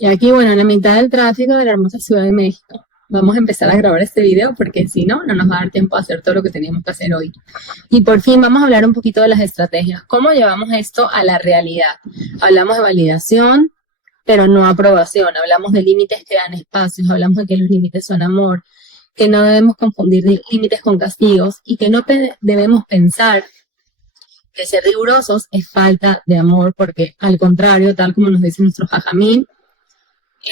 Y aquí, bueno, en la mitad del tráfico de la hermosa Ciudad de México. Vamos a empezar a grabar este video porque si no, no nos va a dar tiempo a hacer todo lo que teníamos que hacer hoy. Y por fin vamos a hablar un poquito de las estrategias. ¿Cómo llevamos esto a la realidad? Hablamos de validación, pero no aprobación. Hablamos de límites que dan espacios. Hablamos de que los límites son amor, que no debemos confundir límites con castigos y que no debemos pensar que ser rigurosos es falta de amor, porque al contrario, tal como nos dice nuestro Jajamín,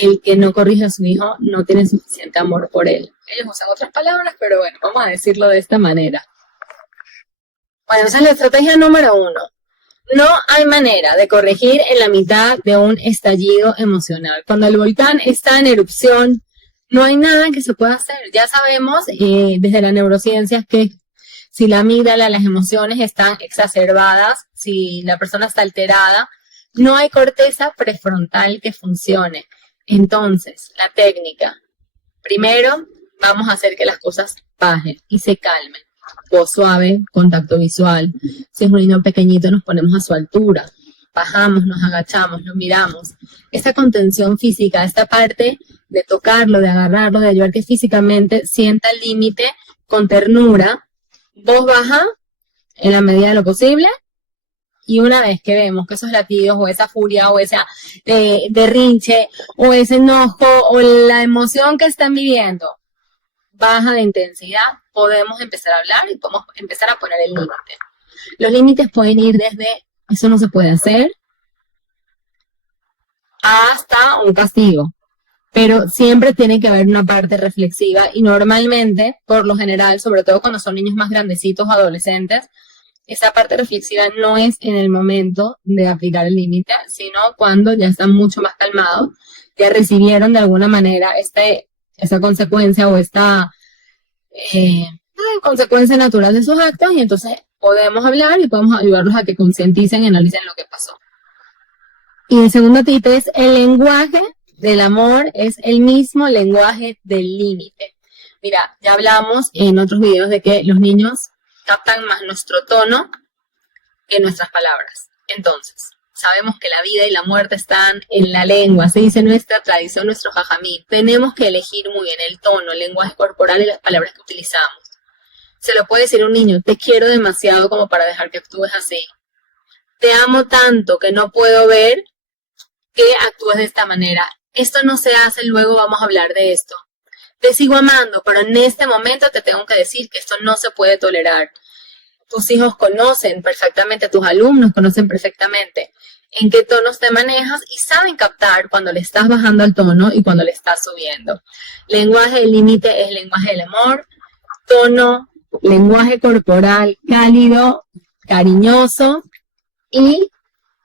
el que no corrige a su hijo no tiene suficiente amor por él. Ellos usan otras palabras, pero bueno, vamos a decirlo de esta manera. Bueno, esa es la estrategia número 1. No hay manera de corregir en la mitad de un estallido emocional. Cuando el volcán está en erupción, no hay nada que se pueda hacer. Ya sabemos desde la neurociencia que si la amígdala, las emociones están exacerbadas, si la persona está alterada, no hay corteza prefrontal que funcione. Entonces, la técnica. Primero, vamos a hacer que las cosas bajen y se calmen. Voz suave, contacto visual. Si es un niño pequeñito, nos ponemos a su altura. Bajamos, nos agachamos, lo miramos. Esta contención física, esta parte de tocarlo, de agarrarlo, de ayudar que físicamente sienta el límite con ternura. Voz baja en la medida de lo posible. Y una vez que vemos que esos latidos o esa furia o esa derrinche o ese enojo o la emoción que están viviendo baja de intensidad, podemos empezar a hablar y podemos empezar a poner el límite. Los límites pueden ir desde eso no se puede hacer hasta un castigo, pero siempre tiene que haber una parte reflexiva y normalmente, por lo general, sobre todo cuando son niños más grandecitos o adolescentes, esa parte reflexiva no es en el momento de aplicar el límite, sino cuando ya están mucho más calmados, ya recibieron de alguna manera esa consecuencia o esta consecuencia natural de sus actos y entonces podemos hablar y podemos ayudarlos a que concienticen y analicen lo que pasó. Y el segundo tip es el lenguaje del amor es el mismo lenguaje del límite. Mira, ya hablamos en otros videos de que los niños captan más nuestro tono que nuestras palabras. Entonces, sabemos que la vida y la muerte están en la lengua, se dice en nuestra tradición, nuestro jajamí. Tenemos que elegir muy bien el tono, el lenguaje corporal y las palabras que utilizamos. Se lo puede decir un niño, te quiero demasiado como para dejar que actúes así. Te amo tanto que no puedo ver que actúes de esta manera. Esto no se hace, luego vamos a hablar de esto. Te sigo amando, pero en este momento te tengo que decir que esto no se puede tolerar. Tus hijos conocen perfectamente, tus alumnos conocen perfectamente en qué tonos te manejas y saben captar cuando le estás bajando el tono y cuando le estás subiendo. Lenguaje del límite es lenguaje del amor, tono, lenguaje corporal cálido, cariñoso y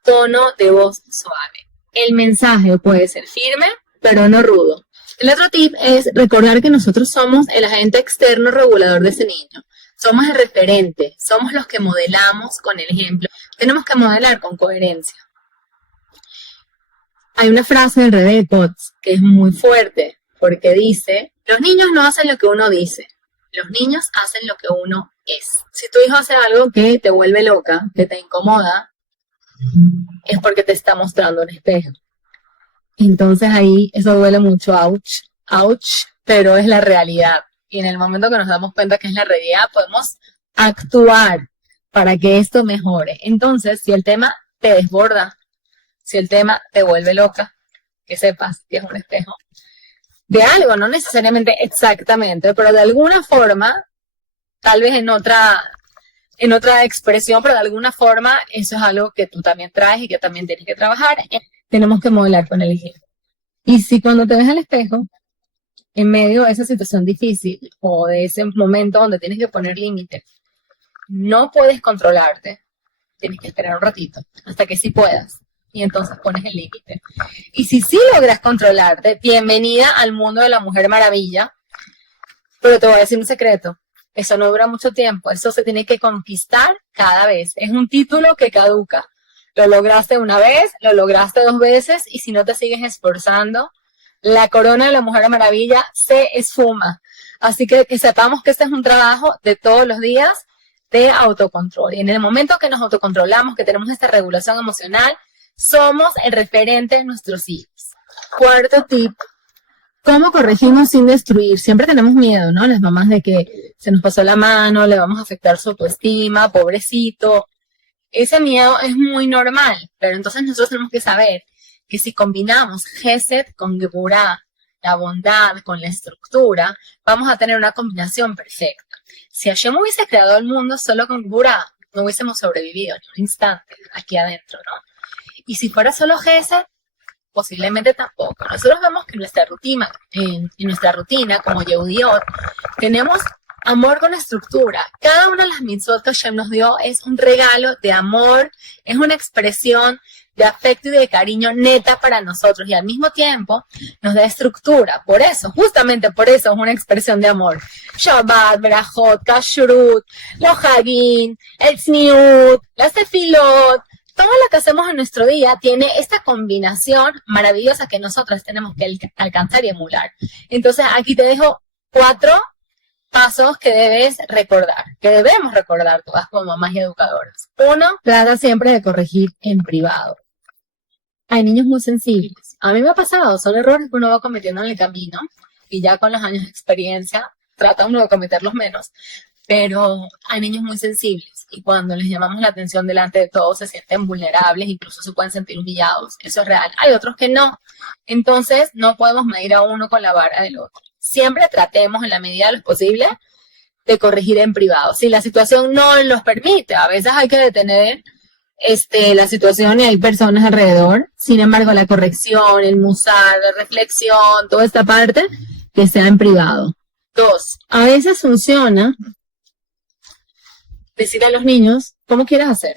tono de voz suave. El mensaje puede ser firme, pero no rudo. El otro tip es recordar que nosotros somos el agente externo regulador de ese niño. Somos el referente, somos los que modelamos con el ejemplo. Tenemos que modelar con coherencia. Hay una frase del Rebbe de Potts que es muy fuerte porque dice, los niños no hacen lo que uno dice, los niños hacen lo que uno es. Si tu hijo hace algo que te vuelve loca, que te incomoda, es porque te está mostrando un espejo. Entonces ahí eso duele mucho, ouch, pero es la realidad. Y en el momento que nos damos cuenta que es la realidad, podemos actuar para que esto mejore. Entonces, si el tema te desborda, si el tema te vuelve loca, que sepas que es un espejo de algo, no necesariamente exactamente, pero de alguna forma, tal vez en otra expresión, pero de alguna forma eso es algo que tú también traes y que también tienes que trabajar. Tenemos que modelar con el ejemplo. Y si cuando te ves al espejo, en medio de esa situación difícil o de ese momento donde tienes que poner límites, no puedes controlarte, tienes que esperar un ratito hasta que sí puedas. Y entonces pones el límite. Y si sí logras controlarte, bienvenida al mundo de la Mujer Maravilla. Pero te voy a decir un secreto. Eso no dura mucho tiempo. Eso se tiene que conquistar cada vez. Es un título que caduca. Lo lograste una vez, lo lograste 2 veces, y si no te sigues esforzando, la corona de la Mujer Maravilla se esfuma. Así que sepamos que este es un trabajo de todos los días de autocontrol. Y en el momento que nos autocontrolamos, que tenemos esta regulación emocional, somos el referente de nuestros hijos. Cuarto tip, ¿cómo corregimos sin destruir? Siempre tenemos miedo, ¿no? Las mamás de que se nos pasó la mano, le vamos a afectar su autoestima, pobrecito. Ese miedo es muy normal, pero entonces nosotros tenemos que saber que si combinamos Gesed con Geburah, la bondad con la estructura, vamos a tener una combinación perfecta. Si Hashem hubiese creado el mundo solo con Geburah, no hubiésemos sobrevivido ni un instante aquí adentro, ¿no? Y si fuera solo Gesed, posiblemente tampoco. Nosotros vemos que en nuestra rutina como Yehudiot, tenemos amor con estructura. Cada una de las mitzvot que Hashem nos dio es un regalo de amor, es una expresión de afecto y de cariño neta para nosotros y al mismo tiempo nos da estructura. Por eso, justamente por eso es una expresión de amor. Shabbat, Berajot, Kashrut, los Hagin, el Tzniut, las Tefilot, todo lo que hacemos en nuestro día tiene esta combinación maravillosa que nosotros tenemos que alcanzar y emular. Entonces aquí te dejo 4 pasos que debes recordar, que debemos recordar todas como mamás y educadoras. 1, trata siempre de corregir en privado. Hay niños muy sensibles. A mí me ha pasado, son errores que uno va cometiendo en el camino y ya con los años de experiencia trata uno de cometerlos menos, pero hay niños muy sensibles y cuando les llamamos la atención delante de todos se sienten vulnerables, incluso se pueden sentir humillados. Eso es real. Hay otros que no. Entonces no podemos medir a uno con la vara del otro. Siempre tratemos en la medida de lo posible de corregir en privado. Si la situación no los permite, a veces hay que detener la situación y hay personas alrededor. Sin embargo, la corrección, el musar, la reflexión, toda esta parte, que sea en privado. 2, a veces funciona decir a los niños cómo quieres hacer.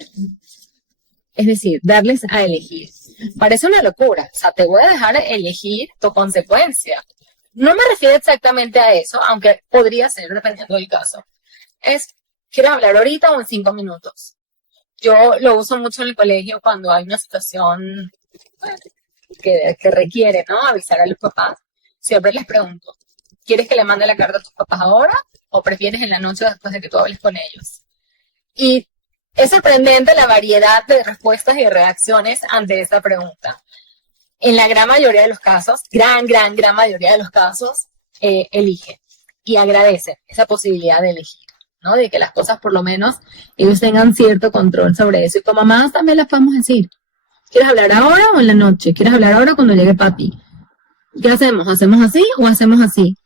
Es decir, darles a elegir. Parece una locura. O sea, te voy a dejar elegir tu consecuencia. No me refiero exactamente a eso, aunque podría ser, dependiendo del caso. ¿Quieres hablar ahorita o en 5 minutos? Yo lo uso mucho en el colegio cuando hay una situación que requiere, ¿no? Avisar a los papás. Siempre les pregunto, ¿quieres que le mande la carta a tus papás ahora o prefieres en la noche después de que tú hables con ellos? Y es sorprendente la variedad de respuestas y de reacciones ante esta pregunta. En la gran mayoría de los casos, gran mayoría de los casos, eligen y agradecen esa posibilidad de elegir, ¿no? De que las cosas por lo menos ellos tengan cierto control sobre eso. Y como mamás también les podemos decir, ¿quieres hablar ahora o en la noche? ¿Quieres hablar ahora cuando llegue papi? ¿Qué hacemos? ¿Hacemos así o hacemos así?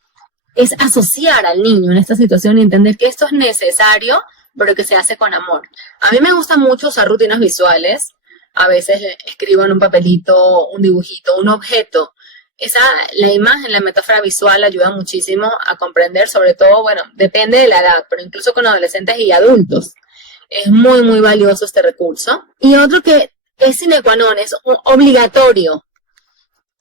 Es asociar al niño en esta situación y entender que esto es necesario, pero que se hace con amor. A mí me gusta mucho usar rutinas visuales. A veces escribo en un papelito, un dibujito, un objeto. La imagen, la metáfora visual ayuda muchísimo a comprender, sobre todo, bueno, depende de la edad, pero incluso con adolescentes y adultos. Es muy, muy valioso este recurso. Y otro que es sine qua non, es obligatorio.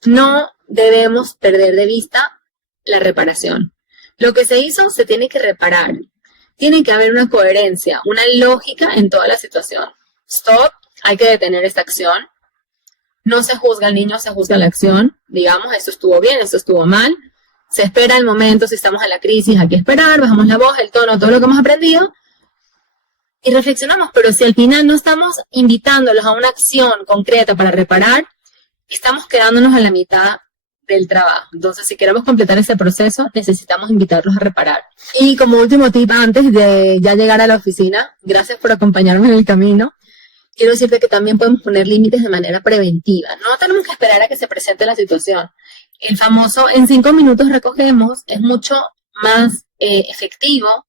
No debemos perder de vista la reparación. Lo que se hizo se tiene que reparar. Tiene que haber una coherencia, una lógica en toda la situación. Stop, hay que detener esta acción. No se juzga al niño, se juzga la acción. Digamos, esto estuvo bien, esto estuvo mal. Se espera el momento, si estamos en la crisis, hay que esperar, bajamos la voz, el tono, todo lo que hemos aprendido. Y reflexionamos, pero si al final no estamos invitándolos a una acción concreta para reparar, estamos quedándonos a la mitad del trabajo. Entonces, si queremos completar ese proceso, necesitamos invitarlos a reparar. Y como último tip, antes de ya llegar a la oficina, gracias por acompañarme en el camino, quiero decirte que también podemos poner límites de manera preventiva. No tenemos que esperar a que se presente la situación. El famoso en 5 minutos recogemos es mucho más efectivo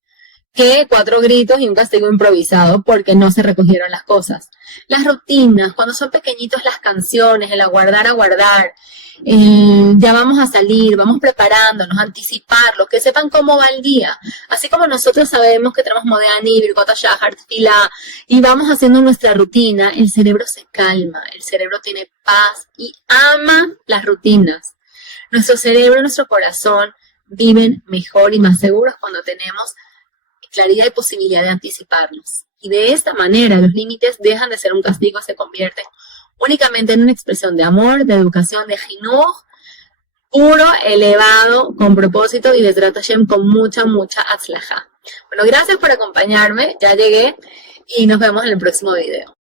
que 4 gritos y un castigo improvisado porque no se recogieron las cosas. Las rutinas, cuando son pequeñitos las canciones, el aguardar, ya vamos a salir, vamos preparándonos, anticiparlo, que sepan cómo va el día. Así como nosotros sabemos que tenemos Modéani, Birkot HaShahar, Tefilá, y vamos haciendo nuestra rutina, el cerebro se calma, el cerebro tiene paz y ama las rutinas. Nuestro cerebro, nuestro corazón viven mejor y más seguros cuando tenemos claridad y posibilidad de anticiparlos. Y de esta manera los límites dejan de ser un castigo, se convierten únicamente en una expresión de amor, de educación, de jinuj, puro, elevado, con propósito y Bezrat Hashem con mucha atzlajá. Bueno, gracias por acompañarme, ya llegué y nos vemos en el próximo video.